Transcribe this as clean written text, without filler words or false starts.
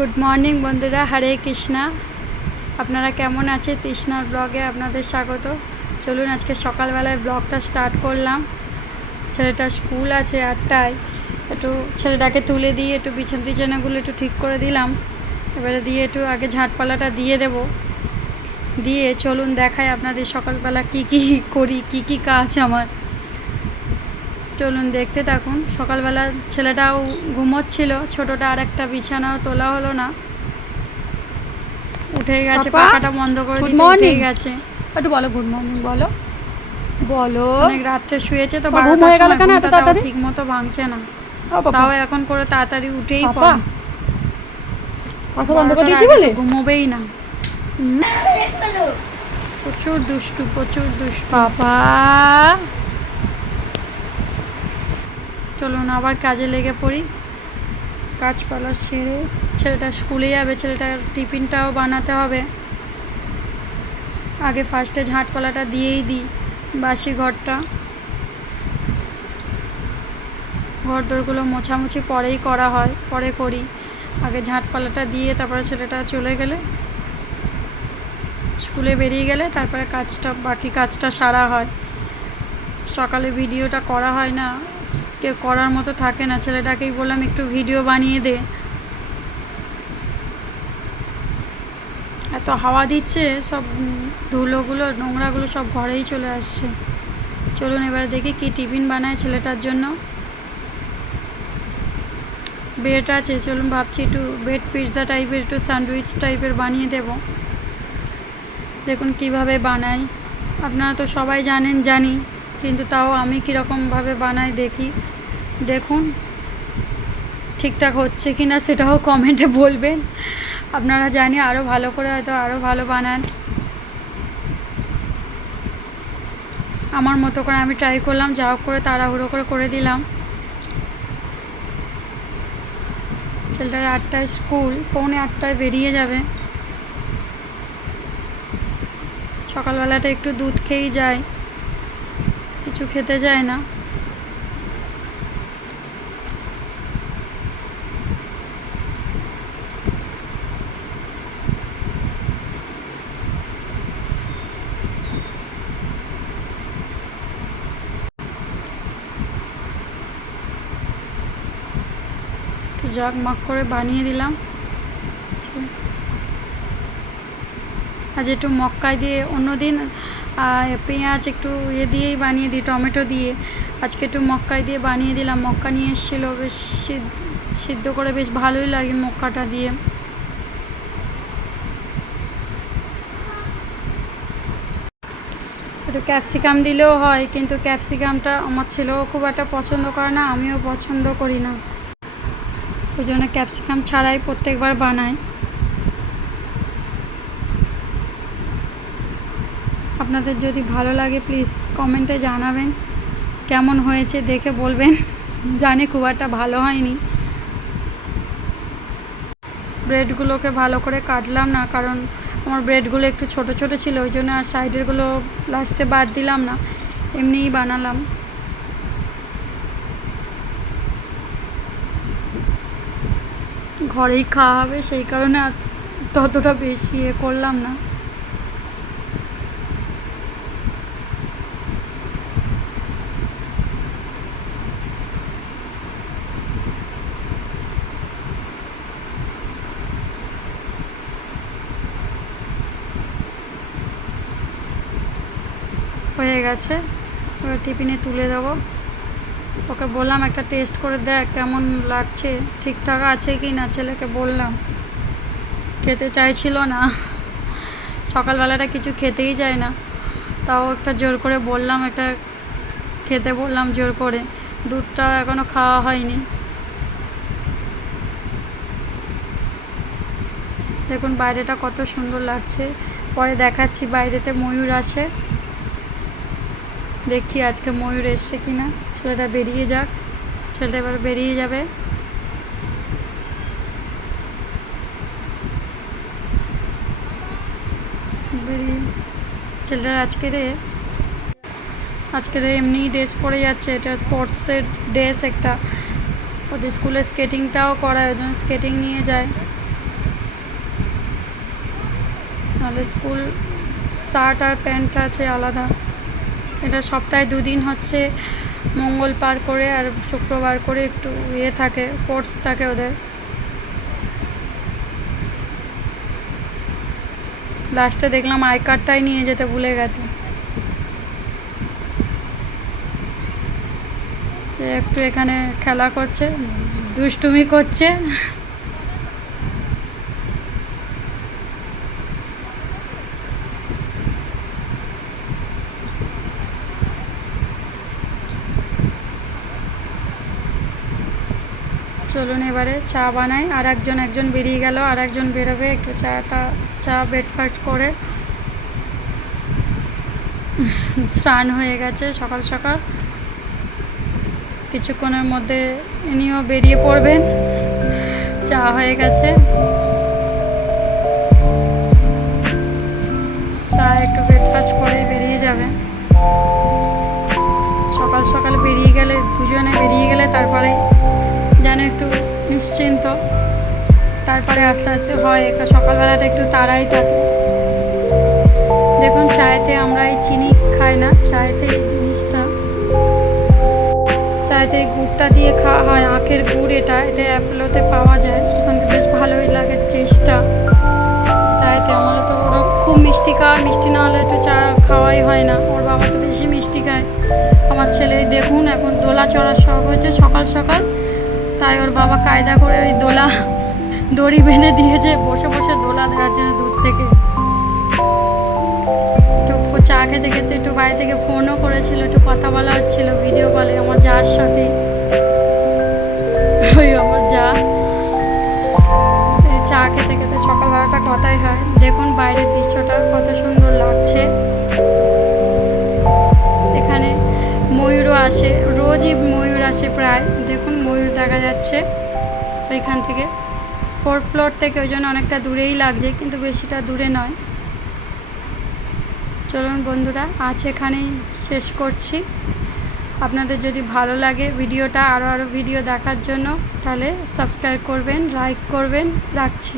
Good morning বন্ধুরা, হরে কৃষ্ণা। আপনারা কেমন আছে? তৃষ্ণার ব্লগে আপনাদের স্বাগত। চলুন আজকে সকালবেলায় ব্লগটা স্টার্ট করলাম। ছেলেটার স্কুল আছে 8টায়, একটু ছেলেটাকে তুলে দিয়ে একটু বিছানাগুলো একটু ঠিক করে দিলাম। এবারে দিয়ে একটু আগে ঝাঁটপালাটা দিয়ে দেব, দিয়ে চলুন দেখাই আপনাদের সকালবেলা কি কি করি, কি কি কাজ আমার। চলুন দেখতে থাকুন। সকালবেলা ছেলেটাও ঘুমোচ্ছিল, ছোটোটা আর একটা বিছানাও তোলা হলো না, উঠে গেছে, পাখাটা বন্ধ করে দিতে উঠে গেছে। একটু বলো গুড মর্নিং, বলো বলো। অনেক রাত্রে শুয়েছে তো, ঘুম হয়ে গেল কেন এত তাড়াতাড়ি? ঠিক মতো ভাঙছে না, তাও এখন করে তাড়াতাড়ি উঠেই পড়ে। পাখা বন্ধ করে দিয়েছি বলে ঘুমোবেই না, প্রচুর দুষ্টু, প্রচুর দুষ্টু বাবা। চলুন আবার কাজে লেগে পড়ি। কাজপালা সেরে ছেলেটা স্কুলে যাবে, ছেলেটার টিফিনটাও বানাতে হবে। আগে ফার্স্টে ঝাঁটপালাটা দিয়েই দিই, বাসি ঘর দরগুলো মোছামুছি পরেই করা হয়, পরে করি। আগে ঝাঁটপালাটা দিয়ে তারপরে ছেলেটা চলে গেলে, স্কুলে বেরিয়ে গেলে তারপরে বাকি কাজটা সারা হয়। সকালে ভিডিওটা করা হয় না, কেউ করার মতো থাকে না। ছেলেটাকেই বললাম একটু ভিডিও বানিয়ে দে, এত হাওয়া দিচ্ছে, সব ধুলোগুলো নোংরাগুলো সব ঘরেই চলে আসছে। চলুন এবার দেখি কি টিফিন বানায় ছেলেটার জন্য। ব্রেড আছে, চলুন ভাবছি একটু ব্রেড পিৎজা টাইপের, একটু স্যান্ডউইচ টাইপের বানিয়ে দেব। দেখুন কিভাবে বানাই, আপনারা তো সবাই জানি, কিন্তু তাও আমি কীরকমভাবে বানাই দেখুন ঠিকঠাক হচ্ছে কি না সেটাও কমেন্টে বলবেন। আপনারা জানি আরও ভালো করে হয়তো আরও ভালো বানান। আমার মতো করে আমি ট্রাই করলাম, যা হোক করে তাড়াহুড়ো করে দিলাম। ছেলেটার 8টায় স্কুল, 7:45 বেরিয়ে যাবে। সকালবেলাটা একটু দুধ খেয়েই যায়, কিছু খেতে যায় না। জাগমাগ করে বানিয়ে দিলাম। আজ একটু মক্কাই দিয়ে, অন্যদিন পেঁয়াজ একটু দিয়েই বানিয়ে দিই, টমেটো দিয়ে। আজকে একটু মক্কাই দিয়ে বানিয়ে দিলাম। মক্কা নিয়ে এসেছিলো, বেশ সিদ্ধ করে বেশ ভালোই লাগে মক্কাটা দিয়ে। একটু ক্যাপসিকাম দিলেও হয়, কিন্তু ক্যাপসিকামটা আমার ছেলেও খুব একটা পছন্দ করে না, আমিও পছন্দ করি না। ওই জন্য ক্যাপসিকাম ছাড়াই প্রত্যেকবার বানাই। আপনাদের যদি ভালো লাগে প্লিজ কমেন্টে জানাবেন কেমন হয়েছে, দেখে বলবেন। জানি খুব একটা ভালো হয়নি। ব্রেডগুলোকে ভালো করে কাটলাম না, কারণ আমার ব্রেডগুলো একটু ছোট ছোট ছিল, ওই জন্য আর সাইডেরগুলো লাস্টে বাদ দিলাম না, এমনিই বানালাম। ঘরেই খাওয়া হবে সেই কারণে আর ততটা বেশি করলাম না। হয়ে গেছে, এবার টিফিনে তুলে দেবো। ওকে বললাম একটা টেস্ট করে দেখ কেমন লাগছে, ঠিকঠাক আছে কি না। ছেলেকে বললাম, খেতে চাইছিল না, সকালবেলাটা কিছু খেতেই চায় না, তাও একটা জোর করে বললাম, একটা খেতে বললাম জোর করে। দুধটাও এখনও খাওয়া হয়নি। দেখুন বাইরেটা কত সুন্দর লাগছে, পরে দেখাচ্ছি। বাইরেতে ময়ূর আসে, দেখি আজকে ময়ূর এসছে কি না। ছেলেটা বেরিয়ে যাক, ছেলেটা এবার বেরিয়ে যাবে। ছেলেটার আজকের এমনি ড্রেস পরে যাচ্ছে, এটা স্পোর্টসের ড্রেস একটা। ওদের স্কুলে স্কেটিংটাও করায়, ওই জন্য স্কেটিং নিয়ে যায়। নাহলে স্কুল শার্ট আর প্যান্ট আছে আলাদা। এটা সপ্তাহে 2 দিন হচ্ছে, মঙ্গলবার করে আর শুক্রবার করে একটু থাকে, স্পোর্টস থাকে ওদের। লাস্টে দেখলাম আই কার্ডটাই নিয়ে যেতে ভুলে গেছে। একটু এখানে খেলা করছে, দুষ্টুমি করছে। চলুন এবারে চা বানাই। আর একজন বেরিয়ে গেল, আর একজন বেরোবে। একটু চা ব্রেকফাস্ট করে স্নান হয়ে গেছে সকাল সকাল। কিছুক্ষণের মধ্যে ইনিও বেরিয়ে পড়বেন। চা হয়ে গেছে, চা একটু ব্রেকফাস্ট করেই বেরিয়ে যাবে। সকাল সকাল বেরিয়ে গেলে, দুজনে বেরিয়ে গেলে তারপরে যেন একটু নিশ্চিন্ত, তারপরে আস্তে আস্তে হয়। সকালবেলাটা একটু তাড়াই থাকে। দেখুন চায়েতে আমরা এই চিনি খাই না, চায়েতে এই জিনিসটা, চায়েতে এই গুড়টা দিয়ে খাওয়া হয়। আখের গুড়, এটা অ্যাপেলোতে পাওয়া যায়। ওখানে বেশ ভালোই লাগে টেস্টটা চায়েতে। আমাদের তো ওরা খুব মিষ্টি খাওয়া, মিষ্টি না হলে একটু চা খাওয়াই হয় না। ওর বাবা তো বেশি মিষ্টি খায়। আমার ছেলে দেখুন এখন দোলা চড়ার শখ হয়েছে সকাল সকাল, তাই ওর বাবা কায়দা করে ওই দড়ি বেঁধে দিয়েছে, বসে বসে দোলা দেওয়ার জন্য দূর থেকে। একটু চা খেতে খেতে একটু বাড়ি থেকে ফোনও করেছিল, একটু কথা বলা হচ্ছিল ভিডিও কলে আমার যার সাথে। ওই আমার যা এই চা খেতে খেতে সকালবেলাটা কথাই হয়। দেখুন বাইরের দৃশ্যটা কত সুন্দর লাগছে। এখানে ময়ূরও আসে, রোজই ময়ূর আসে প্রায়। দেখুন ময়ূর দেখা যাচ্ছে ওইখান থেকে, 4th ফ্লোর থেকে, ওই জন্য অনেকটা দূরেই লাগছে, কিন্তু বেশিটা দূরে নয়। চলুন বন্ধুরা, আজ এখানেই শেষ করছি। আপনাদের যদি ভালো লাগে ভিডিওটা, আরও ভিডিও দেখার জন্য, তাহলে সাবস্ক্রাইব করবেন, লাইক করবেন। রাখছি।